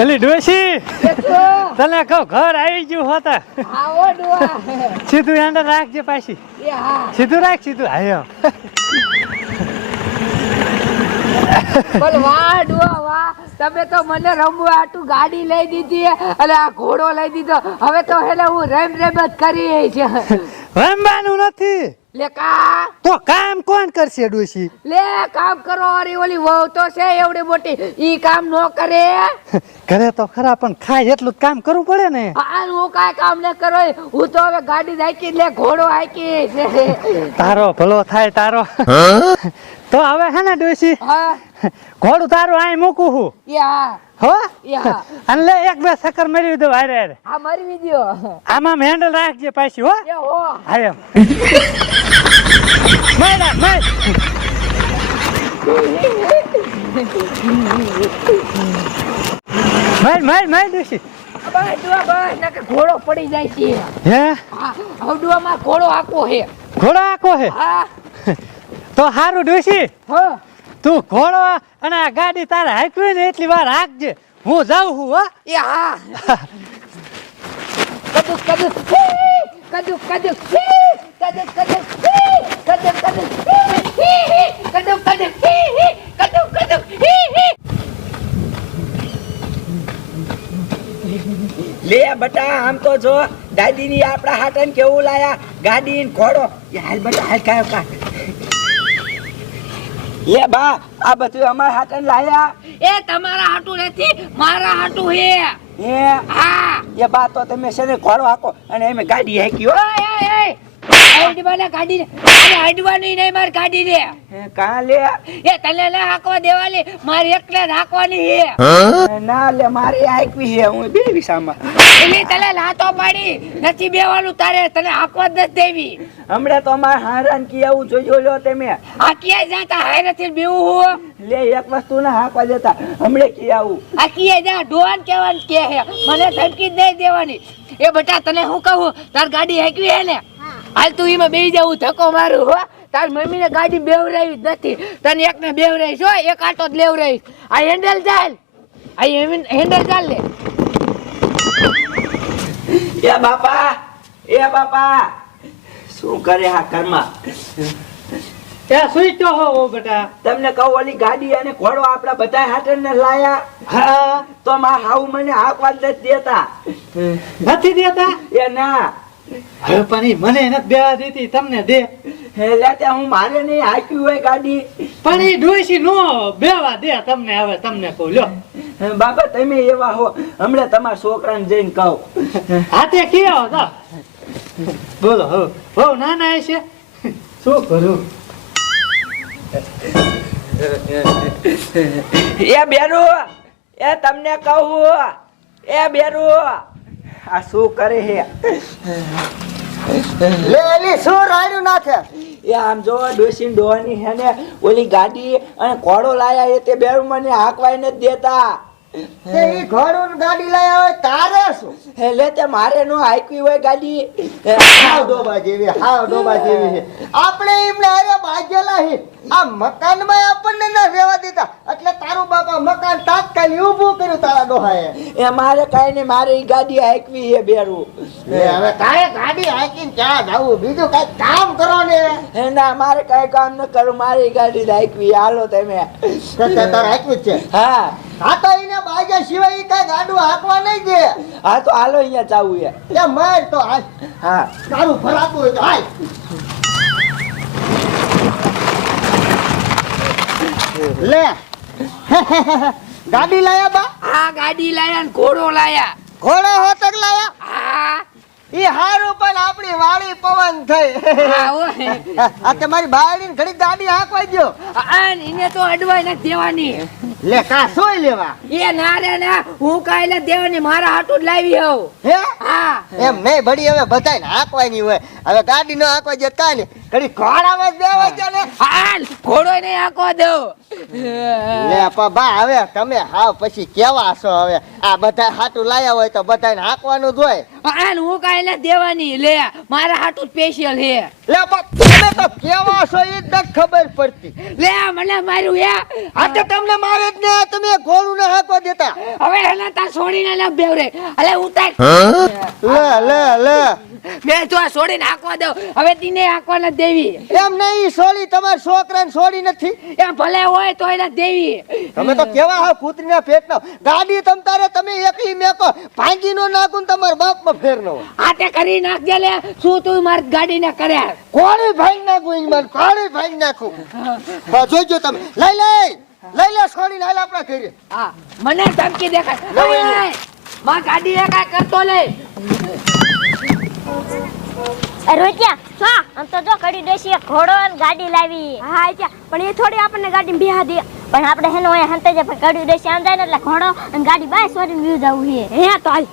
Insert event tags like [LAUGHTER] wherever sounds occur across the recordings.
એલી ડોશી? તને કહો ઘર આવી ગયું હોતા. સીધું અંદર રાખજે પાછી. સીધું રાખ સીધું. બોલ વાહ વાહ. તમે તો મને રમવા આટું ગાડી લઈ દીધી અને આ ઘોડો લઈ દીધો. હવે તો હેલે હું રેમ રેમ જ કરી છે. [LAUGHS] રમવાનું નથી. લે કા? તો કામ કોણ કરશે ડોશી? લે કામ કરો અરે ઓલી વહુ તો છે એવડી મોટી. ઈ કામ નો કરે. [LAUGHS] ઘરે તો ખરા પણ ખાય એટલું જ કામ કરવું પડે ને. આ હું કાય કામ ન કરો. હું તો હવે ગાડી હાકી લે ઘોડો હાકી. છે તારો ભલો થાય તારો. [LAUGHS] તો હવે હે ને ડોશી? હા. ઘોડું તારું આય મૂકું હું. યા. હો? યા. અને લે એક બે ચક્કર મારી દો હારે હારે. આ મરી વિદ્યો આમાં હેન્ડલ રાખજે પાછી હો. એ હો. આયો માર માર માર માર માર નકર ઘોડો પડી જાય છે. હે? ઘોડો આખો હે ઘોડો આખો હે હા. તો હારું ડોશી હો. તું ઘોડો અને આ ગાડી તારે હાંકવી ને એટલી વાર હાંકજે. હું જાઉં છું હો. એ હા. હી, કદુક કદુક. હી, હી. લે બટા આમ તો જો દાદીની આપણા હાટન કેવું લાયા? ગાડી ઘોડો. હાલ બટા હાલ કાયો કા. લે બા આ બધું અમારા હાટન લાયા? એ તમારા હાટુ નથી મારા હાટુ હે. હે? હા. એ બા તો તમે છે ને ઘોડો હાકો અને એમે ગાડી હાકી હો. ઓય ઓય ગાડી અરે નહીં મારી રે કા લે? એ તને ના હાંકવા દેવાની મારી એકલે જ હાંકવાની હે. ના લે મારી હાકવી હે હું બે વિસામાં એની તને લાતો પાડી નથી બેવાનું તારે તને હાંકવા જ નથી દેવી. હમણાં તો અમારા હારાન કી આવું જોજો લો તમે. આ ક્યાંય જાતા હાય નથી બેવું હો? લે એક વસ્તુ ના હાકવા દેતા હમણે કી આવું. આ ક્યાંય જા ડોન કેવાનું કે હે મને ધમકી જ નહીં દેવાની. એ બેટા તને હું કહું તાર ગાડી હેકવી હે ને? હાલ તું એમાં બેસી જાવું ધક્કો મારું હો. તાર મમ્મીને ગાડી બેવરાવી જ નથી. તને એકને બેવરાઈશ હો. એક આટો જ લેવરાઈશ. આ હેન્ડલ ચાલ. આ હેન્ડલ ચાલ લે. એ બાપા એ બાપા. શું કરે આ કર્મા ત્યાં સુઈ તો હો બેટા. તમને કહું ઓલી ગાડી અને ઘોડો આપડા બધા હાટન ને લાયા. હા. તો માં હાવ મને હાકવા જ નથી દેતા. નથી દેતા? એ ના. પણ મને નથી બેવા દેતી તમને દે. એટલે ત્યાં હું મારે નહીં હાક્યું હોય ગાડી. પણ ઈ ડોશી નો બેવા દે તમને હવે તમને કહું લ્યો. બાપા તમે એવા હો. હમણાં તમારા છોકરાને જઈને કહું. હાથે કયો તો. બોલો હો. હો નાના છે શું કરું? એ બેરુ એ તમને કહું. એ બેરુ. આ શું કરે હે? લે એલી શું રાડ્યું નાખે? એ આમ જો ડોસીન ડોહની હે ને ઓલી ગાડી અને ઘોડો લાયા એ તે બેરું મને હાંકવાય નથી દેતા. તે ઈ ઘોડું ને ગાડી લાયા હોય તારે શું? એટલે તે મારે નો હાકવી હોય ગાડી. હાવ ડોબા જેવી હાવ ડોબા જેવી છે. આપણે એમને હારે બાજેલા હી આ મકાનમાં આપણને ના રહેવા દીધા એટલે તારું બાપા મકાન તાત્કાલિક ઊભું કર્યું તારા ડોહાએ એ મારે કાંઈ નહીં મારે ઈ ગાડી હાંકવી હે બેરું. હવે કાંઈ ગાડી હાંકીને ક્યાં જાવું? બીજું કઈ કામ કરો ને. હે ના મારે કાંઈ કામ ન કરું મારે ઈ ગાડી હાંકવી હાલો તમે. તારે હાકવું જ છે? હા. હા તો એને બાજા સિવાય ઈ કઈ ગાડું હાકવા નહીં દે. હા તો હાલો અહીંયા જાવું હે એ માર તો હા હા. તારું ભરાતું હોય તો હાલ. લે. [LAUGHS] ગાડી લાયા બા? આ ગાડી લાયા ને ઘોડો લાયા. ઘોડો હોતક લાયા? હા. એ હારું આપણી વાળી પવન થઈ. આ તમારી મારી ઘડી ગાડી હાંકવાઈ ગયો એને તો અડવાઈ નથી દેવાની. લે કા સોય લેવા? એ ના રે ના હું કાઈ લે દેવાની મારા હાટું જ લાવી હોઉં હે? હા. એમ નહીં ભડી હવે બધાને હાંકવાની હોય. હવે ગાડી નો હાંકવા કાંઈ નહીં. ઘડી ઘોડામાં જ બેવા છે ને. હાલ ઘોડો ને આંકો દો લે પણ હવે તમે હાવ પછી કેવા છો હવે? આ બધા હાટું લાયા હોય તો બધાને હાંકવાનું જ હોય. હાલ હું કાઈ લે દેવાની લે. મારા હાટુ સ્પેશિયલ હે. લે તમે તો કેવા છો એ જ ખબર પડતી. લે મને માર્યું હે. આ તો તમને મારે જ ને તમે ગોળું ને હાકો દેતા. હવે એને તાર છોડીને લે બેવરે. અલે ઉતાર. લે લે લે. મેં તો આ છોડીને હાકવા દઉં. હવે તીને હાકવા ન દેવી. એમ નહીં સોળી તમારા છોકરાને સોળી નથી. એ ભલે હોય તો એને દેવી. તમે તો કેવા હા કૂતરીના પેટના. ગાડી તમ તારે તમે એકલી મેકો. ભાંગી નો નાખું તમાર બાપમાં ફેર નો આ તે કરી નાખજે લે શું તું મારી ગાડીને કરે? કોળી ભાઈ નાખું ઇંગમાન કોળી ભાઈ નાખું. હા. જોજો તમે. લઈ લઈ લઈ લે છોડીને હાલ આપણા ઘરે. હા મને ધમકી દેખાય. માં ગાડી એ કાંઈ કરતો લે આમ તો જો કડી એક ઘોડો અને ગાડી લાવી હા ત્યાં. પણ એ થોડી આપણને ગાડી બેહા દે. પણ આપણે હેનો અહીંયા હંતે પણ કડી ડોશી આમ જાય ને એટલે ઘોડો અને ગાડી બાય સોરીને વ્યૂ જવું છે. હે તો હાલ.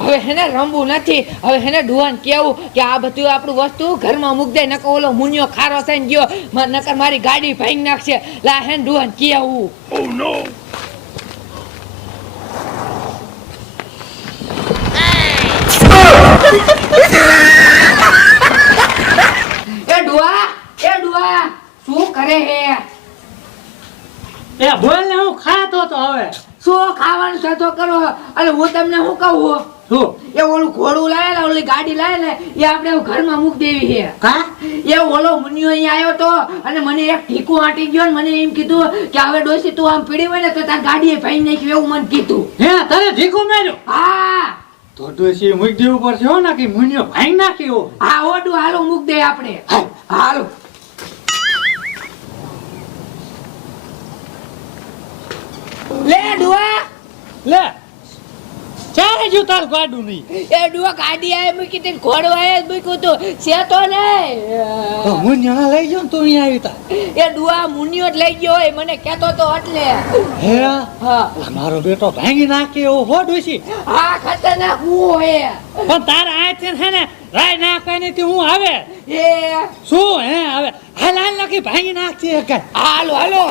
હવે હેને રમવું નથી. હવે હેને ડુવાન કેવું કે આ બધું આપણું વસ્તુ ઘરમાં મૂક દે નકર ઓલો મુનિયો ખારો થઈને ગયો. નકર મારી ગાડી ભાંગી નાખશે. લા હેને ડુવાન કેવું [LAUGHS] એ ડુઆ એ ડુઆ શું કરે હે? એ બોલ ને હું ખાતો તો હવે. શું ખાવાનું થતો કરો. અને હું તમને શું કહું? એ ઓલું ઘોડું લાયેલા ઓલી ગાડી લાયેલા એ આપણે ઘરમાં મૂક દેવી છે. કા? એ ઓલો મુનિયો અહીંયા આવ્યો તો અને મને એક ઠીકું આંટી ગયો ને મને એમ કીધું કે હવે ડોસી તું આમ પીડી હોય ને તો તાર ગાડીએ ભાઈ નાખ્યું એવું મને કીધું. હે તારે ઢીકું માર્યો? હા. તો ડોસી મૂકી દેવું પડશે હો ને કે મુનિયો ભાઈ નાખ્યો હા ઓડું હાલો મૂક દે આપણે. હાલો. લે ડુઆ. લે. ચારે જો તાર ગાડું નહીં. એ ડુઆ ગાડી આય મૂકી તે ઘોડો આય મૂક્યું તું. છે તો ને હું મુનિયો લઈ ગયો તું અહીં આવી તા. એ ડુઆ મુનિયો જ લઈ ગયો હોય મને કહેતો તો એટલે. હે? હા. મારો બેટો ભાંગી નાખે એવો હો ડોશી આ ખતરનાક હું હે. પણ તારા આ છે ને રાય નાખવા ને તે હું આવે. એ શું હે? આવે હાલ હાલ લખી ભાંગી નાખતી હે હાલો હાલો.